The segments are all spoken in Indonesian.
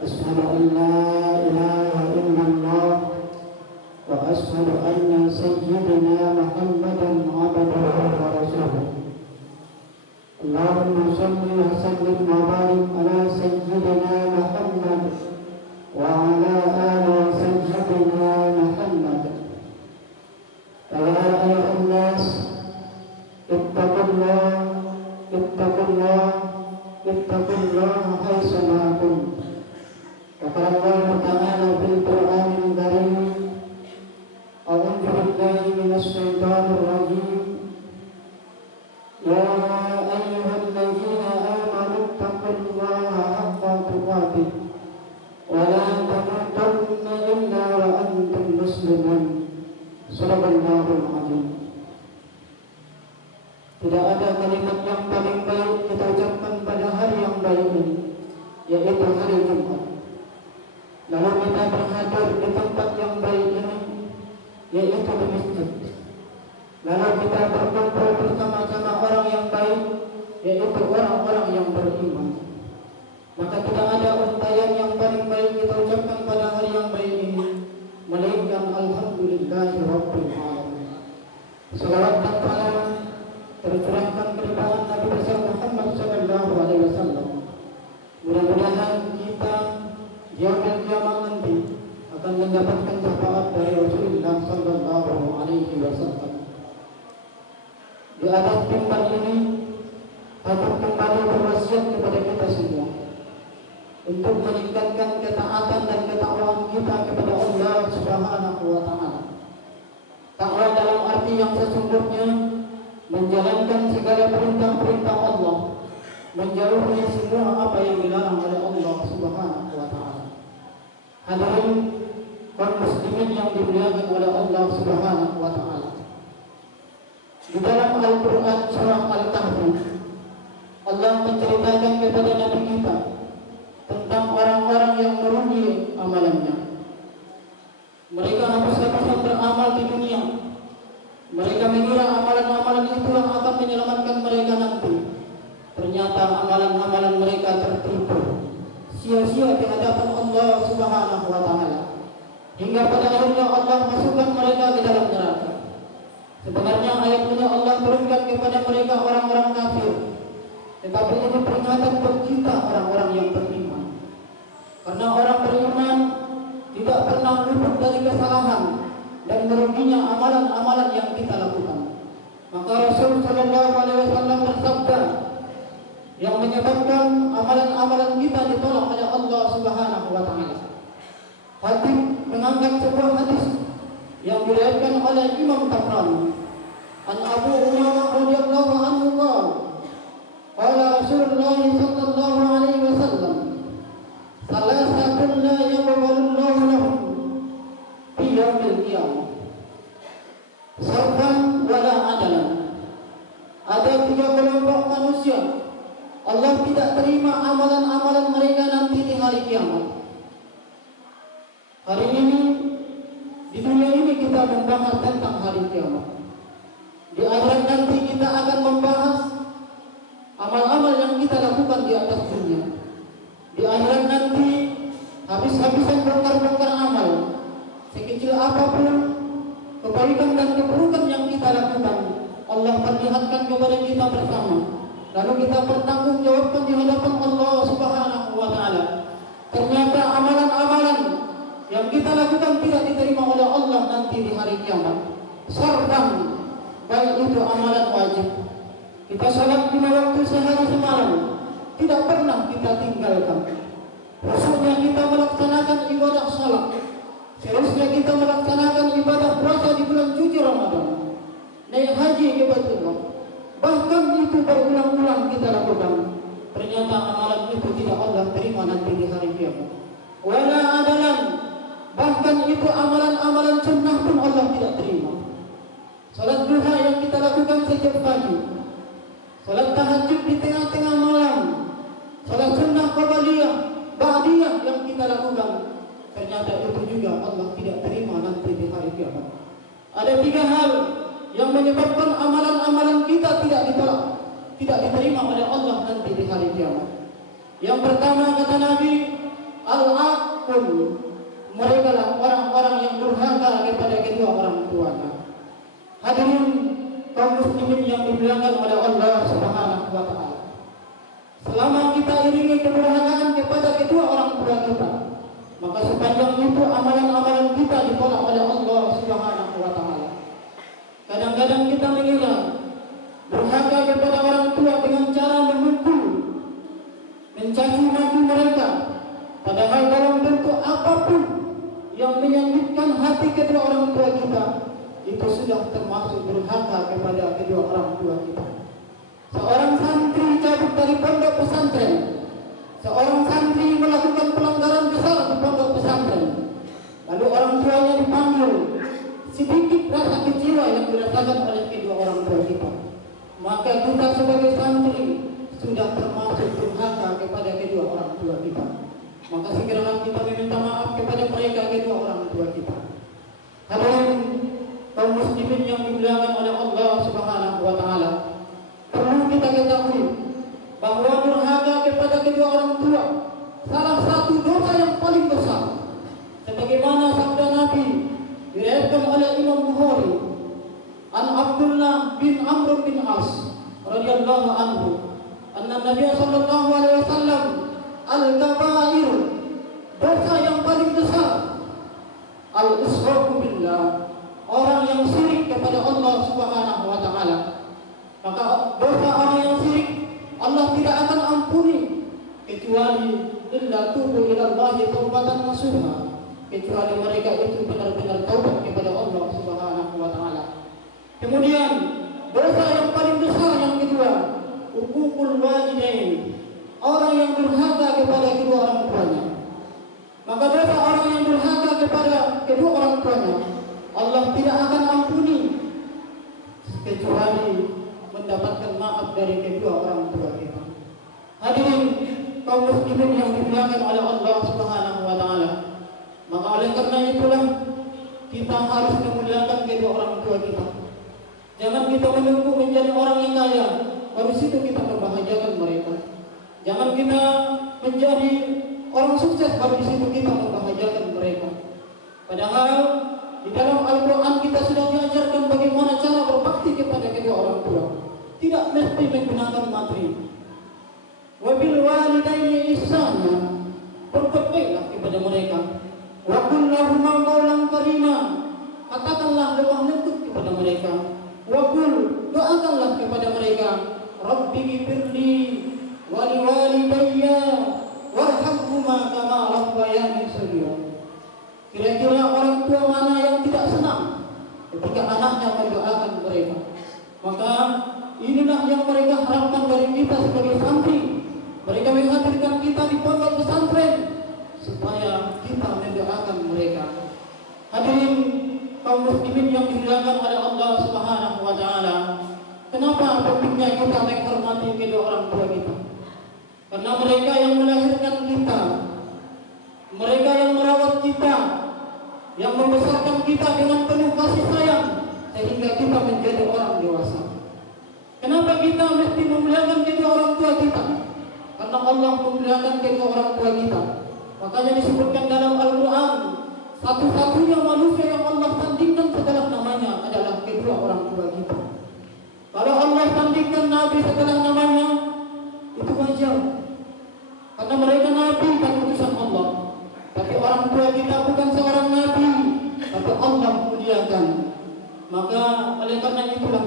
أشهد أن لا إله إلا الله وأشهد أن سيدنا محمدا عبده ورسوله. اللهم صل وسلم وبارك على سيدنا محمد وعلى آل سيدنا محمد. يا أيها الناس اتقوا الله اتقوا الله اتقوا الله حيثما كنتم. وقال الله تعالى في القرآن الكريم: أعوذ بالله من الشيطان الرجيم. يا أيها الذين آمنوا اتقوا الله حق تقاته ولا تموتن إلا وأنتم مسلمون. Sadaqallahul Azim. Tidak ada kalimat yang paling baik kita ucapkan pada hari yang baik ini, yaitu hari Jumat. Lalu kita berhadir di tempat yang baik ini, yaitu di masjid. Lalu kita berkumpul bersama-sama orang yang baik, yaitu orang-orang yang beriman. Maka tidak ada untayan yang paling baik kita ucapkan pada hari yang baik ini, melainkan alhamdulillahi rabbil alamin. Salawat dan salam tercurahkan kepada Nabi besar Muhammad sallallahu alaihi wasallam. Mudah-mudahan kita di yaumil kiamat nanti akan mendapatkan syafaat dari Rasulullah sallallahu alaihi wasallam. Di atas mimbar ini patut kembali berwasiat kepada kita semua untuk meningkatkan ketaatan dan ketakwaan kita kepada Allah Subhanahu wa taala. Takwa dalam arti yang sesungguhnya menjalankan segala perintah-perintah Allah, menjauhi semua apa yang dilarang oleh Allah Subhanahu wa taala. Hadirin kaum muslimin yang dimuliakan oleh Allah Subhanahu wa taala. Di dalam Al-Qur'an surah Al-Kahfi, Allah menceritakan kepada Nabi kita tentang orang-orang yang merugi amalannya. Mereka habis-habisan beramal di dunia. Mereka mengira amalan-amalan itu yang akan menyelamatkan mereka nanti. Ternyata amalan-amalan mereka tertipu, sia-sia di hadapan Allah Subhanahu wa taala. Hingga pada akhirnya Allah masukkan mereka ke dalam neraka. Sebenarnya ayat ini Allah turunkan kepada mereka orang-orang kafir. Tetapi ini peringatan untuk kita orang-orang yang beriman. Karena orang beriman tidak pernah luput dari kesalahan dan meruginya amalan-amalan yang kita lakukan. Maka Rasul sallallahu alaihi wasallam bersabda, yang menyebabkan amalan-amalan kita ditolak oleh Allah Subhanahu wa taala. Hadis mengangkat sebuah hadis yang diriwayatkan oleh Imam Tabrani. An Abu Umamah radhiyallahu anhu qala Rasulullah sallallahu alaihi wasallam, salasatun la yaqbalullahu lahum fi yaumil qiyamah, sarfan wala adalan. Ada 3 kelompok manusia Allah tidak terima amalan-amalan mereka nanti di hari kiamat. Hari ini di dunia ini kita membahas tentang hari kiamat. Di akhirat nanti kita akan membahas amal-amal yang kita lakukan di atas dunia. Di akhirat nanti habis-habisan bongkar-bongkar amal, sekecil apapun kebaikan dan keburukan yang kita lakukan, Allah perlihatkan kepada kita bersama. Lalu kita bertanggungjawabkan di hadapan Allah Subhanahu wa taala. Ternyata amalan-amalan yang kita lakukan tidak diterima oleh Allah nanti di hari kiamat. Sarfan, baik itu amalan wajib. Kita salat 5 waktu sehari semalam, tidak pernah kita tinggalkan. Maksudnya kita melaksanakan ibadah salat. Seharusnya kita melaksanakan ibadah puasa di bulan suci Ramadan. Naik haji ke Baitullah. Bahkan itu berulang-ulang kita lakukan. Ternyata amalan itu tidak Allah terima nanti di hari kiamat. Wala adalan, bahkan itu amalan-amalan sunnah pun Allah tidak terima. Salat duha yang kita lakukan sejak pagi, salat tahajud di tengah-tengah malam, salat sunnah qabliyah, ba'diyah yang kita lakukan, ternyata itu juga Allah tidak terima nanti di hari kiamat. Ada 3 hal yang menyebabkan amalan-amalan kita tidak ditolak, tidak diterima oleh Allah nanti di hari kiamat. Yang pertama kata Nabi, al kaum, mereka lah orang-orang yang durhaka kepada kedua orang tuanya. Hadirin kaum muslimin yang dimuliakan oleh Allah Subhanahu wa taala. Selama kita iringi kedurhakaan kepada kedua orang tua kita, maka sepanjang itu amalan-amalan kita ditolak oleh Allah Subhanahu wa taala. Kadang-kadang kita mengira durhaka kepada orang tua dengan cara memukul, mencaci maki mereka, padahal dalam bentuk apapun yang menyakitkan hati kedua orang tua kita, itu sudah termasuk durhaka kepada kedua orang tua kita. Seorang santri cabut dari pondok pesantren, seorang santri melakukan pelanggaran besar di pondok pesantren, lalu orang tuanya dipanggil, sedikit rasa kecewa yang dirasakan oleh kedua orang tua kita, maka kita sebagai santri sudah termasuk durhaka kepada kedua orang tua kita. Maka segeralah kita meminta maaf kepada mereka kedua orang tua kita. Hadirin kaum muslimin yang dimuliakan oleh Allah Subhanahu wa taala, perlu kita ketahui bahwa durhaka kepada kedua orang tua salah satu dosa yang paling besar. Sebagaimana sabda Nabi diriwayatkan oleh Imam Bukhari, an Abdullah bin Amr bin As radhiyallahu anhu, anna Nabi sallallahu alaihi wasallam al-kabair, dosa yang paling besar, al-israfu billah, orang yang syirik kepada Allah Subhanahu wa taala. Maka dosa orang yang syirik Allah tidak akan ampuni kecuali illa tubu ila Allah taubatan nasuha, kecuali mereka itu benar-benar taubat kepada Allah Subhanahu wa taala. Kemudian dosa yang paling besar yang kedua, uququl walidain, orang yang durhaka kepada kedua orang tuanya. Maka dosa orang yang durhaka kepada kedua orang tuanya Allah tidak akan ampuni kecuali mendapatkan maaf dari kedua orang tua kita. Hadirin kaum muslimin yang dimuliakan oleh Allah Subhanahu wa taala, maka oleh karena itulah kita harus memuliakan kedua orang tua kita. Jangan kita menunggu menjadi orang yang kaya baru situ kita membahagiakan mereka. Jangan kita menjadi orang sukses baru di situ kita membahagiakan mereka. Padahal di dalam Al-Quran kita sudah diajarkan bagaimana cara berbakti kepada kedua orang tua. Tidak mesti menggunakan materi. Wabil walidaini ihsana, berbuat baiklah kepada mereka. Wa qul lahuma qawlan karima, katakanlah lemah lembut kepada mereka. Wa qul, doakanlah kepada mereka, Rabbi ghfirli wa liwalidayya warhamhuma kama rabbayani shaghira. Kira-kira orang tua mana yang tidak senang ketika anaknya mendoakan mereka? Maka inilah yang mereka harapkan dari kita sebagai santri. Mereka menghadirkan kita di pondok pesantren supaya kita mendoakan mereka. Hadirin kaum muslimin yang dimuliakan oleh Allah Subhanahu wa taala, kenapa pentingnya kita menghormati kedua orang tua kita? Karena mereka yang melahirkan kita, mereka yang merawat kita, yang membesarkan kita dengan penuh kasih sayang sehingga kita menjadi orang dewasa. Kenapa kita mesti memuliakan kedua orang tua kita? Karena Allah memuliakan kedua orang tua kita. Makanya disebutkan dalam Al-Quran, satu-satunya manusia yang Allah tandingkan setelah namanya adalah kedua orang tua kita. Kalau Allah tandingkan Nabi setelah namanya, itu wajar. Karena mereka Nabi dan utusan Allah. Tapi orang tua kita bukan seorang Nabi, tapi Allah muliakan. Maka oleh karena itulah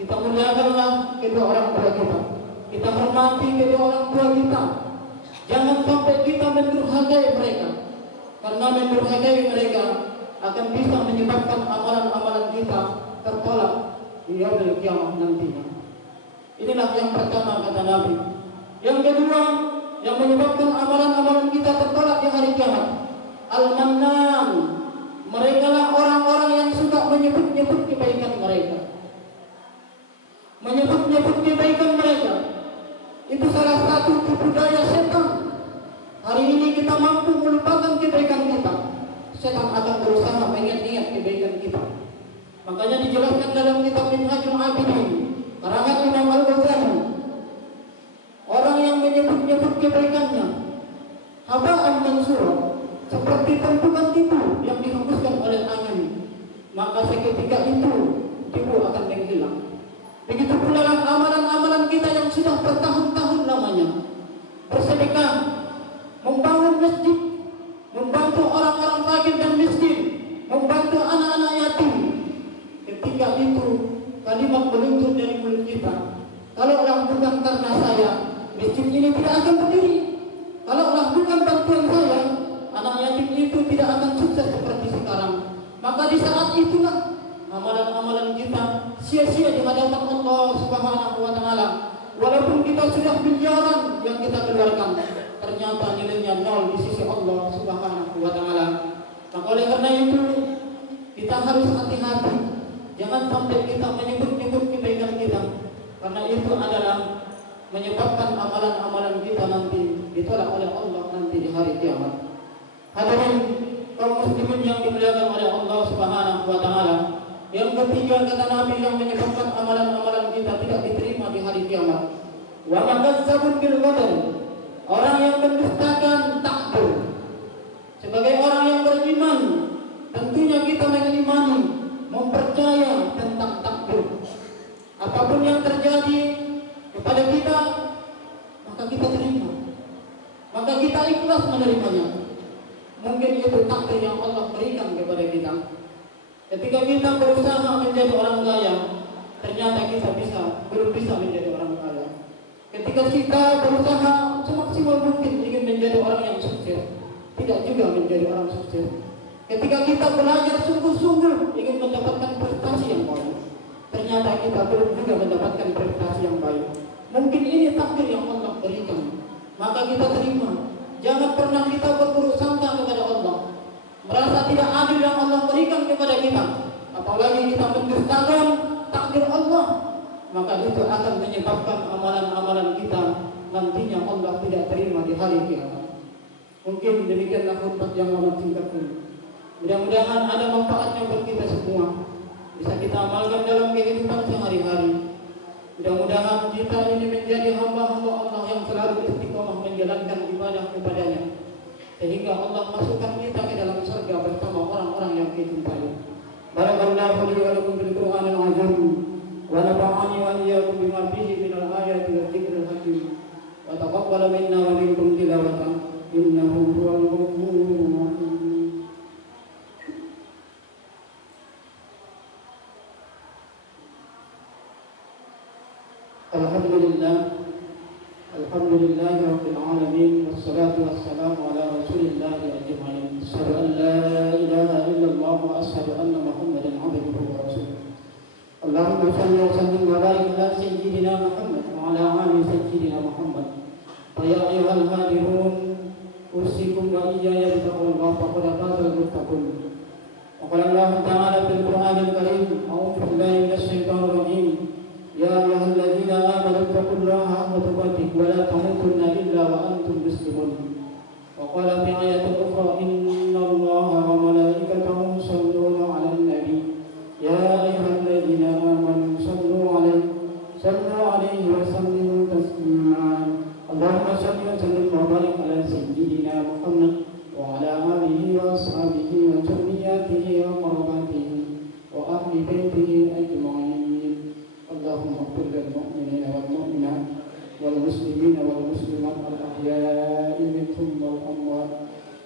kita muliakanlah kedua orang tua kita. Kita hormati kedua orang tua kita. Jangan sampai kita mendurhakai mereka. Karena mendurhakai mereka akan bisa menyebabkan amalan-amalan kita tertolak di yaumul qiyamah nantinya. Inilah yang pertama kata Nabi. Yang kedua, yang menyebabkan amalan-amalan kita tertolak di hari kiamat, Al-Mannan. Mereka lah orang-orang yang suka menyebut-nyebut kebaikan mereka. Menyebut-nyebut kebaikan mereka itu salah satu budaya setan. Hari ini kita mampu melupakan kebaikan kita, setan akan berusaha mengingat-ingat kebaikan kita. Makanya dijelaskan dalam kitab Minhajul Abidin karangan Imam Al-Ghazali, orang yang menyebut-nyebut kebaikannya haba'an mansura, seperti tumpukan itu yang dihembuskan oleh angin, maka seketika itu debu akan menghilang. Begitu pula amalan-amalan kita yang sudah bertahun-tahun lamanya, bersedekah, membangun masjid, membantu orang-orang fakir dan miskin, membantu anak-anak yatim. Ketika itu kalimat meluncur dari mulut kita, kalaulah bukan karena saya, masjid ini tidak akan berdiri. Kalaulah bukan bantuan saya, anak yatim itu tidak akan sukses seperti sekarang. Maka di saat itulah amalan-amalan kita sia-sia di hadapan Allah Subhanahu wa taala. Walaupun kita sudah miliaran yang kita keluarkan, ternyata nilainya nol di sisi Allah Subhanahu wa taala. Maka oleh karena itu kita harus hati-hati, jangan sampai kita menyebut-nyebut kebaikan kita, karena itu adalah menyebabkan amalan-amalan kita nanti ditolak oleh Allah nanti di hari kiamat. Hadirin kaum muslimin yang dimuliakan oleh Allah Subhanahu wa taala, yang ketiga kata Nabi yang menyebabkan amalan-amalan kita tidak diterima di hari kiamat, wa makazzabun bil qadar, orang yang mendustakan takdir. Sebagai orang yang beriman, tentunya kita mengimani, mempercaya tentang takdir. Apapun yang terjadi kepada kita, maka kita terima, maka kita ikhlas menerimanya. Mungkin itu takdir yang Allah berikan kepada kita. Ketika kita berusaha menjadi orang kaya, ternyata kita belum bisa menjadi orang kaya. Ketika kita berusaha semaksimal mungkin ingin menjadi orang yang sukses, tidak juga menjadi orang sukses. Ketika kita belajar sungguh-sungguh ingin mendapatkan prestasi yang baik, ternyata kita belum juga mendapatkan prestasi yang baik. Mungkin ini takdir yang Allah berikan, maka kita terima. Jangan pernah kita berburuk sangka kepada Allah, merasa tidak adil yang Allah berikan kepada kita, apalagi kita mendustakan takdir Allah, maka itu akan menyebabkan amalan-amalan kita nantinya Allah tidak terima di hari kiamat. Mungkin demikianlah khutbah yang amat singkat ini. Mudah-mudahan ada manfaatnya buat kita semua, bisa kita amalkan dalam kehidupan sehari-hari. Mudah-mudahan kita ini menjadi hamba-hamba Allah yang selalu istiqomah menjalankan ibadah kepadanya, sehingga Allah masukkan kita ke dalam surga bersama orang-orang yang dicintai. Barakallahu li wa lakum bil Qur'anil azim, wa nafa'ani wa iyyakum bima fihi minal ayati wa dzikril hakim, wa taqabbal minna wa minkum tilawatan, innahu huwal ghafurur rahim. Alhamdulillah rabbil alamin, wassalatu wassalamu ala rasulillah ajma'in. Asyhadu an la ilaha illallah wa asyhadu anna Muhammadan abduhu wa rasuluh. Allahumma shalli wa sallim wa barik ala sayyidina Muhammad wa ala ali sayyidina Muhammad. Ya ayyuhal hadirun, usikum wa iyaya bittaqwallah faqad fazal muttaqun. Wa qala Allah ta'ala fil Qur'anil karim, a'udzu billahi minasy syaithanir rajim. Ya ayyuhalladzina amanu taqullaha haqqa tuqatih wa la tamutunna illa wa antum muslimun. Wa qala fi ayatin ukhra, innallaha wa malaikatahu yusholluna 'alan nabi. Ya ayyuhalladzina amanu sallu 'alaihi wa sallimu taslima. Allahumma shalli wa sallim wa barik ala sayyidina Muhammad wa ala alihi wa ashabihi wa dhurriyyatihi wa qarabatihi wa ahli baitihi ajma'in. اللهم اغفر للمؤمنين والمؤمنات والمسلمين والمسلمات الأحياء منهم والأموات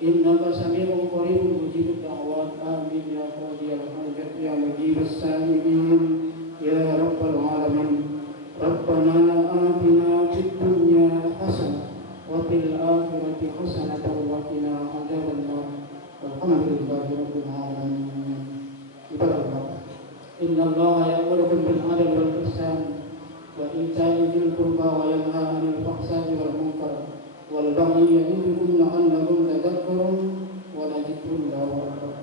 إنك سميع قريب مجيب الدعوات آمين يا قاضي الحاجات يا مجيب السائلين يا رب العالمين. ربنا آتنا في الدنيا حسنة وفي الآخرة حسنة وقنا عذاب النار. والحمد لله رب العالمين. عباد الله، إن الله يأمركم بالعدل والإحسان وإيتاء ذي القربى وينهى عن الفحشاء والمنكر والبغي يعظكم لعلكم تذكرون ولذكر الله أكبر.